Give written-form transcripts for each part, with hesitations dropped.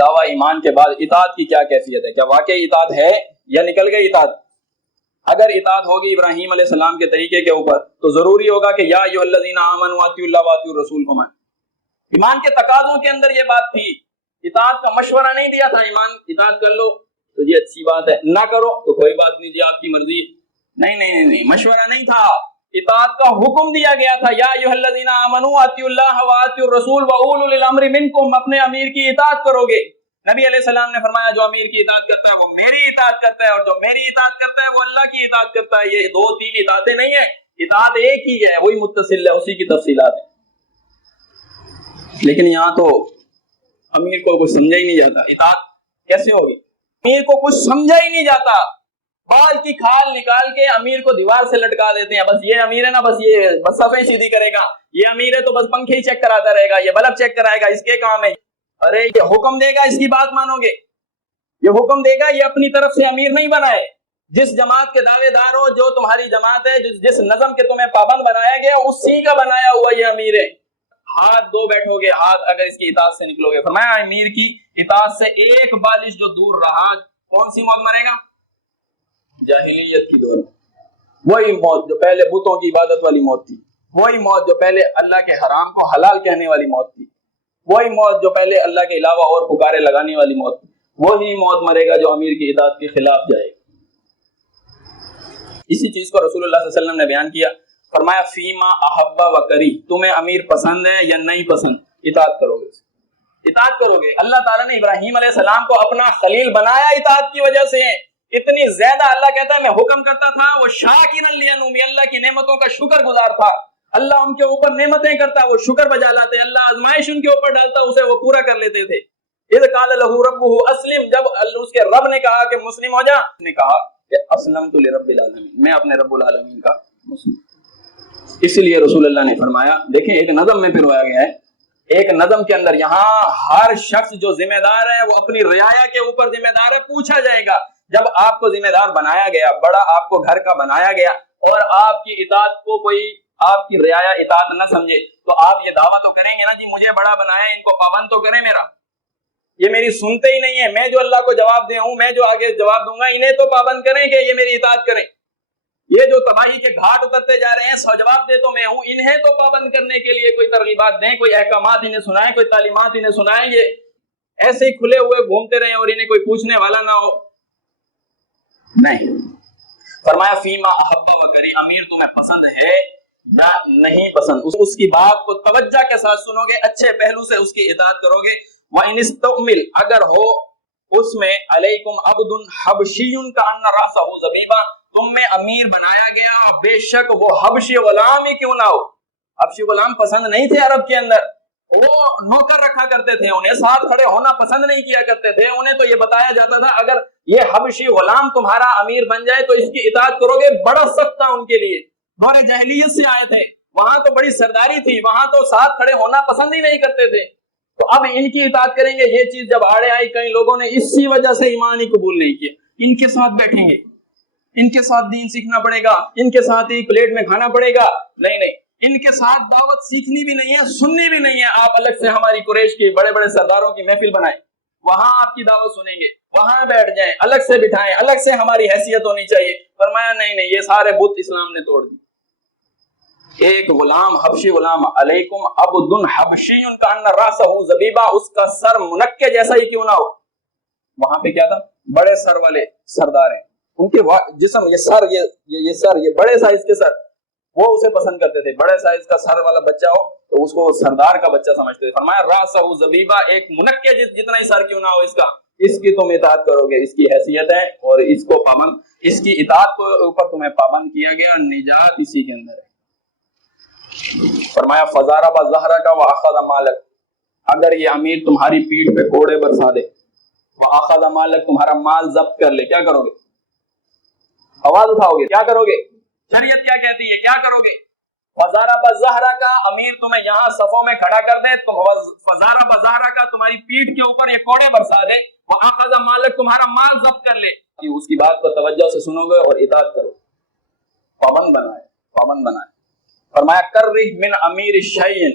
دعویٰ ایمان کے بعد اطاعت کی کیا کیفیت ہے؟ کیا واقعی اطاعت ہے یا نکل گئی اطاعت؟ اگر اطاعت ہوگی ابراہیم علیہ السلام کے طریقے کے اوپر تو ضروری ہوگا کہ یا ایھا الذین آمنوا اطیعوا اللہ واطیعوا الرسول کو مان. ایمان کے تقاضوں کے اندر یہ بات تھی. اطاعت کا مشورہ نہیں دیا تھا ایمان اطاعت کر لو تو یہ اچھی بات ہے، نہ کرو تو کوئی بات نہیں جی آپ کی مرضی. نہیں، مشورہ نہیں تھا، اطاعت کا حکم دیا گیا تھا. یا ایھا الذین آمنوا اطیعوا اللہ واطیعوا الرسول واولی الامر منکم. اپنے امیر کی اطاعت کرو گے. نبی علیہ السلام نے فرمایا جو امیر کی اطاعت کرتا ہے وہ میری اطاعت کرتا ہے، اور جو میری اطاعت کرتا ہے وہ اللہ کی اطاعت کرتا ہے. یہ 2-3 اطاعتیں نہیں ہیں، اطاعت ایک ہی ہے، وہی متصل ہے، اسی کی تفصیلات ہیں. لیکن یہاں تو امیر کو کچھ سمجھا ہی نہیں جاتا. اطاعت کیسے ہوگی؟ امیر کو کچھ سمجھا ہی نہیں جاتا. بال کی کھال نکال کے امیر کو دیوار سے لٹکا دیتے ہیں. بس یہ امیر ہے نا، بس صفیں سیدھی کرے گا. یہ امیر ہے تو بس پنکھے ہی چیک کراتا رہے گا، یہ بلب چیک کرائے گا، اس کے کام ہے. ارے یہ حکم دے گا اس کی بات مانو گے؟ یہ حکم دے گا، یہ اپنی طرف سے امیر نہیں بنا ہے. جس جماعت کے دعوے دار ہو، جو تمہاری جماعت ہے، جس نظم کے تمہیں پابند بنایا گیا اسی کا بنایا ہوا یہ امیر ہے. ہاتھ دو بیٹھو گے، ہاتھ اگر اس کی اطاعت سے نکلو گے. فرمایا امیر کی اطاعت سے ایک بالش جو دور رہا کون سی موت مرے گا؟ جاہلیت کی دور، وہی موت جو پہلے بتوں کی عبادت والی موت تھی، وہی موت جو پہلے اللہ کے حرام کو حلال کہنے والی موت تھی، وہی موت جو پہلے اللہ کے علاوہ اور پکارے لگانے والی موت تھی. وہی موت مرے گا جو امیر کی اطاعت کے خلاف جائے گا. اسی چیز کو رسول اللہ صلی اللہ علیہ وسلم نے بیان کیا. فرمایا فیما احب و کری، تمہیں امیر پسند ہے یا نہیں پسند، اطاعت کرو گے، اطاعت کرو گے. اللہ تعالیٰ نے ابراہیم علیہ السلام کو اپنا خلیل بنایا اطاعت کی وجہ سے. اتنی زیادہ اللہ کہتا ہے میں حکم کرتا تھا وہ شاکرا لانعمی، اللہ کی نعمتوں کا شکر گزار تھا. اللہ ان کے اوپر نعمتیں کرتا، وہ شکر بجا لاتے. اللہ آزمائش ان کے اوپر ڈالتا، اسے وہ پورا کر لیتے تھے. اذ قال له ربه اسلم، جب اس کے رب نے کہا کہ مسلم ہو جا، نے کہا کہ اسلمت لرب العالمین، میں اپنے رب العالمین کا مسلم. اس لیے رسول اللہ نے فرمایا، دیکھیں ایک نظم میں پھروایا گیا ہے، ایک نظم کے اندر یہاں ہر شخص جو ذمہ دار ہے وہ اپنی رعایا کے اوپر ذمہ دار ہے. پوچھا جائے گا جب آپ کو ذمہ دار بنایا گیا، بڑا آپ کو گھر کا بنایا گیا، اور آپ کی اطاعت کو کوئی آپ کی رعایا اطاعت نہ سمجھے، تو آپ یہ دعویٰ تو کریں گے نا جی مجھے بڑا بنایا، ان کو پابند تو کریں. میرا یہ میری سنتے ہی نہیں ہے، میں جو اللہ کو جواب دے ہوں، میں جو آگے جواب دوں گا، انہیں تو پابند کریں کہ یہ میری اطاعت کریں. یہ جو تباہی کے گھاٹ اترتے جا رہے ہیں جواب دے تو میں ہوں، انہیں تو پابند کرنے کے لیے کوئی ترغیبات دیں، کوئی احکامات انہیں سنائیں، کوئی تعلیمات انہیں سنائیں. یہ ایسے ہی کھلے ہوئے گھومتے رہیں اور انہیں کوئی پوچھنے والا نہ ہو، نہیں. فرمایا فیما احب و کری، امیر تمہیں پسند ہے یا نہیں پسند، اس کی بات کو توجہ کے ساتھ سنو گے، اچھے پہلو سے اس کی اطاعت کرو گے. وَإِنِ اسْتُعْمِلْ، اگر ہو اس میں علیکم عبد حبشی کأن رأسہ زبیبہ، تم میں امیر بنایا گیا بے شک وہ حبشی غلام ہی کیوں نہ ہو. حبشی غلام پسند نہیں تھے عرب کے اندر، وہ نوکر رکھا کرتے تھے، انہیں ساتھ کھڑے ہونا پسند نہیں کیا کرتے تھے. انہیں تو یہ بتایا جاتا تھا اگر یہ حبشی غلام تمہارا امیر بن جائے تو اس کی اطاعت کرو گے. بڑا سخت تھا ان کے لیے، دور جاہلیت سے آئے تھے، وہاں تو بڑی سرداری تھی، وہاں تو ساتھ کھڑے ہونا پسند ہی نہیں کرتے تھے. تو اب ان کی اطاعت کریں گے. یہ چیز جب آڑے آئی، کئی لوگوں نے اسی وجہ سے ایمان ہی قبول نہیں کیا. ان کے ساتھ بیٹھیں گے، ان کے ساتھ دین سیکھنا پڑے گا، ان کے ساتھ ہی پلیٹ میں کھانا پڑے گا، نہیں، ان کے ساتھ دعوت سیکھنی بھی نہیں ہے، سننی بھی نہیں ہے. آپ الگ سے ہماری قریش کے بڑے بڑے سرداروں کی محفل بنائیں، وہاں آپ کی دعوت سنیں گے، وہاں بیٹھ جائیں، الگ سے بٹھائیں، الگ سے ہماری حیثیت ہونی چاہیے. فرمایا نہیں، یہ سارے بت اسلام نے توڑ دی. ایک غلام، حبشی غلام، علیکم عبد حبشی کأن رأسہ زبیبہ، اس کا سر منکے جیسا ہی کیوں نہ ہو. وہاں پہ کیا تھا؟ بڑے سر والے سردار ہیں، ان کے جسم، یہ سر، یہ بڑے سائز کے سر، وہ اسے پسند کرتے تھے. بڑے سائز کا سر والا بچہ ہو تو اس کو سردار کا بچہ سمجھتے تھے. فرمایا رأسہ زبیبہ، ایک منکے جتنا ہی سر کیوں نہ ہو اس کی تم اطاعت کرو گے. اس کی حیثیت ہے اور اس کو پابند، اس کی اطاعت کو اوپر تمہیں پابند کیا گیا. نجات اسی کے اندر ہے. فرمایا فضارب ظہرک واخذ مالک، اگر یہ امیر تمہاری پیٹھ پہ کوڑے برسا دے، واخذ مالک، تمہارا مال ضبط کر لے، کیا کرو گے؟ آواز اٹھاؤ گے؟ کیا کرو گے؟ شریعت کیا کہتی ہے؟ کیا کرو گے؟ فضارب ظہرک، امیر تمہیں یہاں صفوں میں کھڑا کر دے، تو فضارب ظہرک، تمہاری پیٹھ کے اوپر یہ کوڑے برسا دے، واخذ مالک، تمہارا مال ضبط کر لے. اس کی بات کو توجہ سے سنو گے اور اطاعت کرو، پابند بنائے. فرمایا کرہ من امیر الشیء،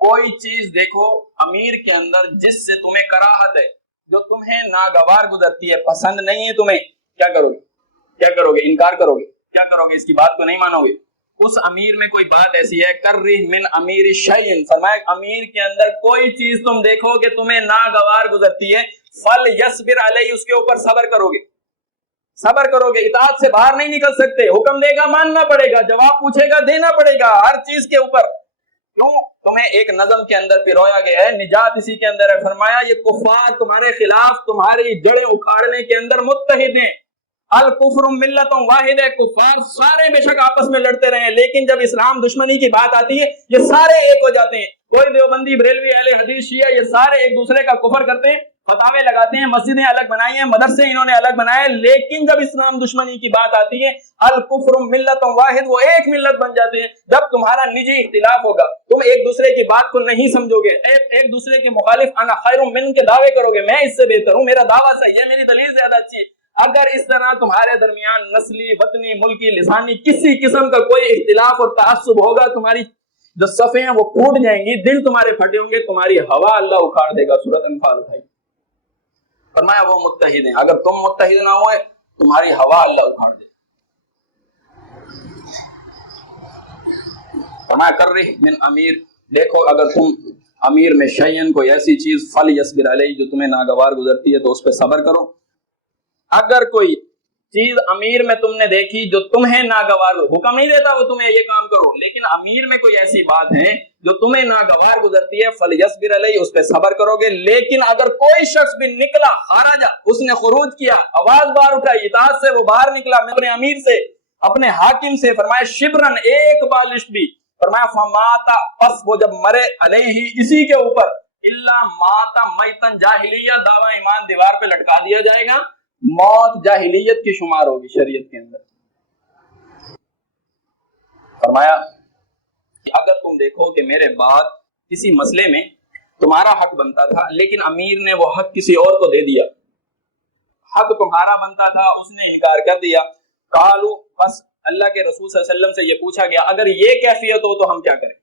کوئی چیز دیکھو امیر کے اندر جس سے تمہیں کراہت ہے، جو تمہیں ناگوار گزرتی ہے، پسند نہیں ہے تمہیں، کیا کرو گے؟ کیا کرو گے؟ انکار کرو گے؟ کیا کرو گے؟ اس کی بات کو نہیں مانو گے؟ اس امیر میں کوئی بات ایسی ہے، کرہ من امیر شیئن، فرمایا امیر کے اندر کوئی چیز تم دیکھو کہ تمہیں ناگوار گزرتی ہے، فل یصبر علیہ، اس کے اوپر صبر کرو گے، صبر کرو گے، اطاعت سے باہر نہیں نکل سکتے، حکم دے گا ماننا پڑے گا، جواب پوچھے گا دینا پڑے گا ہر چیز کے اوپر۔ کیوں؟ تمہیں ایک نظم کے اندر پرویا گیا ہے، نجات اسی کے اندر ہے۔ فرمایا یہ کفار تمہارے خلاف تمہاری جڑیں اکھاڑنے کے اندر متحد ہیں، الکفر ملت واحد ہے، کفار سارے بے شک آپس میں لڑتے رہے، لیکن جب اسلام دشمنی کی بات آتی ہے یہ سارے ایک ہو جاتے ہیں۔ کوئی دیوبندی، بریلوی، اہل حدیث، شیعہ، یہ سارے ایک دوسرے کا کفر کرتے ہیں، فتاوے لگاتے ہیں، مسجدیں الگ بنائی ہیں، مدرسے انہوں نے الگ بنائے، لیکن جب اسلام دشمنی کی بات آتی ہے الکفر ملت واحد، وہ ایک ملت بن جاتے ہیں۔ جب تمہارا نجی اختلاف ہوگا، تم ایک دوسرے کی بات کو نہیں سمجھو گے، ایک دوسرے کے مخالف انا خیر من کے دعوے کرو گے، میں اس سے بہتر ہوں، میرا دعویٰ صحیح ہے، میری دلیل زیادہ اچھی ہے۔ اگر اس طرح تمہارے درمیان نسلی، وطنی، ملکی، لسانی کسی قسم کا کوئی اختلاف اور تعصب ہوگا، تمہاری جو صفیں ہیں وہ ٹوٹ جائیں گی، دل تمہارے پھٹے ہوں گے، تمہاری ہوا اللہ اکھاڑ دے گا۔ سورۃ انفال اٹھائی، فرمایا وہ متحد ہیں، اگر تم متحد نہ ہوئے تمہاری ہوا اللہ اکھاڑ دے گا۔ فرمایا کرہ من امیر، دیکھو اگر تم امیر میں شیئن کوئی ایسی چیز، فل یصبر علیہ، جو تمہیں ناگوار گزرتی ہے تو اس پہ صبر کرو۔ اگر کوئی چیز امیر میں تم نے دیکھی جو تمہیں ناگوار، حکم نہیں دیتا وہ تمہیں یہ کام کرو، لیکن امیر میں کوئی ایسی بات ہے جو تمہیں ناگوار گزرتی ہے، فلیصبر علیہ، اس پہ صبر کرو گے۔ لیکن اگر کوئی شخص بھی نکلا، خارجہ، اس نے خروج کیا، آواز باہر اٹھائی، اطاعت سے وہ باہر نکلا، اپنے امیر سے، اپنے حاکم سے، فرمایا شبرن، ایک بالش بھی، فرمایا فماتا، پس وہ جب مرے، علیہ، اسی کے اوپر، الا ماتا میتن جاہلیہ، دعوی ایمان دیوار پہ لٹکا دیا جائے گا، موت جاہلیت کی شمار ہوگی شریعت کے اندر۔ فرمایا اگر تم دیکھو کہ میرے بعد کسی مسئلے میں تمہارا حق بنتا تھا لیکن امیر نے وہ حق کسی اور کو دے دیا، حق تمہارا بنتا تھا، اس نے انکار کر دیا، قالوا، بس اللہ کے رسول صلی اللہ علیہ وسلم سے یہ پوچھا گیا اگر یہ کیفیت ہو تو ہم کیا کریں؟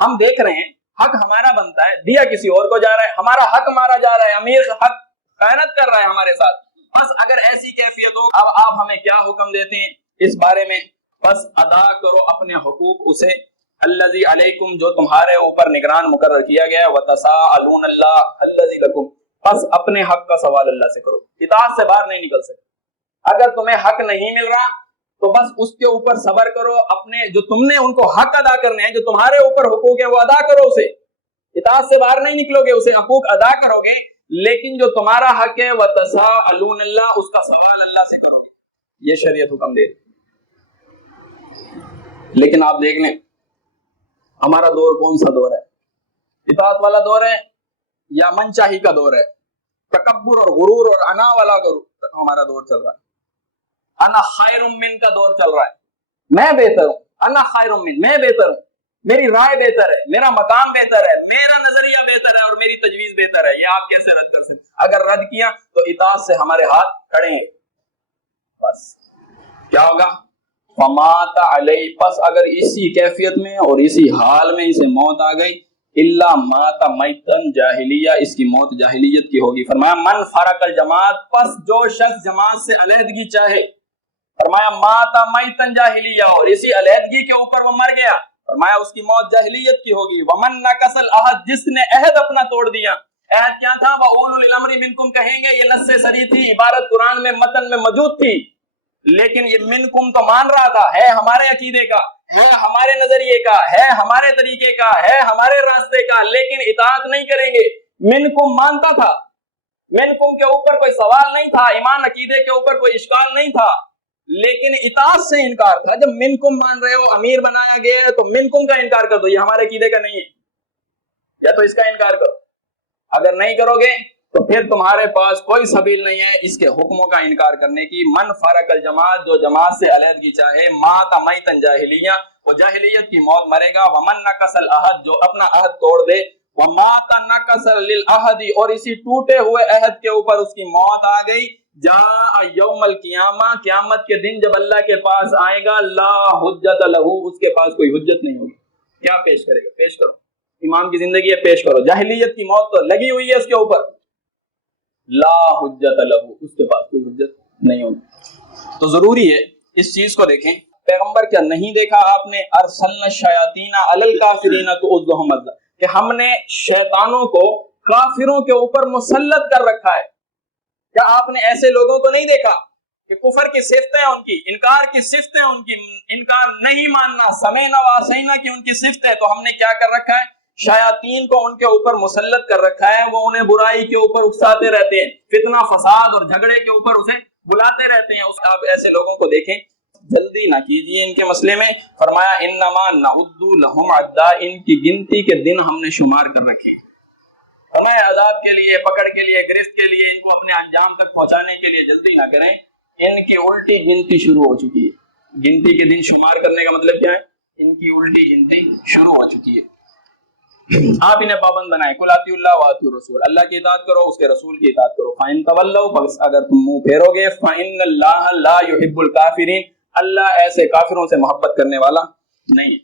ہم دیکھ رہے ہیں حق ہمارا بنتا ہے، دیا کسی اور کو جا رہا ہے، ہمارا حق مارا جا رہا ہے، امیر حق خیانت کر رہا ہے ہمارے ساتھ، بس اگر ایسی کیفیت ہو، اب آپ ہمیں کیا حکم دیتے ہیں اس بارے میں؟ بس ادا کرو اپنے حقوق اسے، الذی علیکم، جو تمہارے اوپر نگران مقرر کیا گیا ہے، وتساءلون اللہ الذی لکم، بس اپنے حق کا سوال اللہ سے کرو، اطاعت سے باہر نہیں نکل سکتے۔ اگر تمہیں حق نہیں مل رہا تو بس اس کے اوپر صبر کرو، اپنے جو تم نے ان کو حق ادا کرنے ہیں، جو تمہارے اوپر حقوق ہے وہ ادا کرو، اسے اطاعت سے باہر نہیں نکلو گے، اسے حقوق ادا کرو گے، لیکن جو تمہارا حق ہے وتساءلون اللہ، اس کا سوال اللہ سے کرو، یہ شریعت حکم دے۔ لیکن آپ دیکھ لیں ہمارا دور کون سا دور ہے؟ اطاعت والا دور ہے یا منچاہی کا دور ہے؟ تکبر اور غرور اور انا والا ہمارا دور چل رہا ہے، انا خیر من کا دور چل رہا ہے، میں بہتر ہوں، انا خیر من، میں بہتر ہوں، میری رائے بہتر ہے، میرا مقام بہتر ہے، میرا نظریہ بہتر ہے اور میری تجویز بہتر ہے، یہ آپ کیسے رد کر سکتے؟ اگر رد کیا تو اطاعت سے ہمارے ہاتھ کھڑے ہیں، بس کیا ہوگا؟ فمات علیہ، پس اگر اسی کیفیت میں اور اسی حال میں اسے موت آ گئی، الا مات میتن جاہلیہ، اس کی موت جاہلیت کی ہوگی۔ فرمایا من فرق الجماعت، پس جو شخص جماعت سے علیحدگی چاہے، فرمایا مات میتن جاہلیہ، اور اسی علیحدگی کے اوپر وہ مر گیا، فرمایا اس کی موت جاہلیت کی ہوگی۔ ومن نقص العہد، جس نے عہد اپنا توڑ دیا، عہد کیا تھا؟ وَأُولُو الْأَمْرِ مِنْكُمْ کہیں گے، یہ نص صریح تھی، عبارت قرآن میں متن میں موجود تھی، لیکن یہ منکم تو مان رہا تھا، ہے ہمارے عقیدے کا، ہے ہمارے نظریے کا، ہے ہمارے طریقے کا، ہے ہمارے راستے کا، لیکن اطاعت نہیں کریں گے۔ منکم مانتا تھا، منکم کے اوپر کوئی سوال نہیں تھا، ایمان عقیدے کے اوپر کوئی اشکال نہیں تھا، لیکن اطاعت سے انکار تھا۔ جب منکم مان رہے ہو، امیر بنایا گیا ہے، تو منکم کا انکار کر دو، یہ ہمارے عقیدے کا نہیں ہے، یا تو اس کا انکار کرو۔ اگر نہیں کرو گے تو پھر تمہارے پاس کوئی سبیل نہیں ہے اس کے حکموں کا انکار کرنے کی۔ من فرق الجماعت، جو جماعت سے علیحدگی چاہے، مات میتن جاہلیہ، وہ جاہلیت کی موت مرے گا۔ ومن نقص العہد، جو اپنا عہد توڑ دے، ومات نقص للعہد، اور اسی ٹوٹے ہوئے عہد کے اوپر اس کی موت آ گئی، جاء یوم القیامہ، قیامت کے دن جب اللہ کے پاس آئے گا، لا حجت لہ، اس کے پاس کوئی حجت نہیں ہوگی۔ کیا پیش کرے گا؟ پیش کرو امام کی زندگی ہے پیش کرو، جاہلیت کی موت تو لگی ہوئی ہے اس کے اوپر، لا حجت لہو، اس کے پاس کوئی حجت نہیں ہوگی۔ تو ضروری ہے اس چیز کو دیکھیں، پیغمبر کیا نہیں دیکھا آپ نے، ارسلنا الشیاطین علی الکافرین تعذهم عزا، کہ ہم نے شیطانوں کو کافروں کے اوپر مسلط کر رکھا ہے۔ کیا آپ نے ایسے لوگوں کو نہیں دیکھا کہ کفر کی صفتیں ان کی، انکار کی صفتیں ان کی، انکار نہیں ماننا، سمینا واسینا کی ان کی صفتیں، تو ہم نے کیا کر رکھا ہے، شیاطین کو ان کے اوپر مسلط کر رکھا ہے، وہ انہیں برائی کے اوپر اکساتے رہتے ہیں، فتنہ فساد اور جھگڑے کے اوپر اسے بلاتے رہتے ہیں۔ آپ ایسے لوگوں کو دیکھیں، جلدی نہ کیجیے ان کے مسئلے میں۔ فرمایا انما نعد لهم عدا، ان کی گنتی کے دن ہم نے شمار کر رکھے ہیں۔ ہمیں عذاب کے لیے، پکڑ کے لیے، گرفت کے لیے، ان کو اپنے انجام تک پہنچانے کے لیے جلدی نہ کریں، ان کی الٹی گنتی شروع ہو چکی ہے۔ گنتی کے دن شمار کرنے کا مطلب کیا ہے، ان کی الٹی گنتی شروع ہو چکی ہے۔ آپ انہیں پابند بنائیں، قل اطیعوا اللہ واطیعوا الرسول، اللہ کی اطاعت کرو، اس کے رسول کی اطاعت کرو، فإن تولوا، بس اگر تم منہ پھیرو گے، فإن اللہ لا يحب الکافرین، اللہ ایسے کافروں سے محبت کرنے والا نہیں۔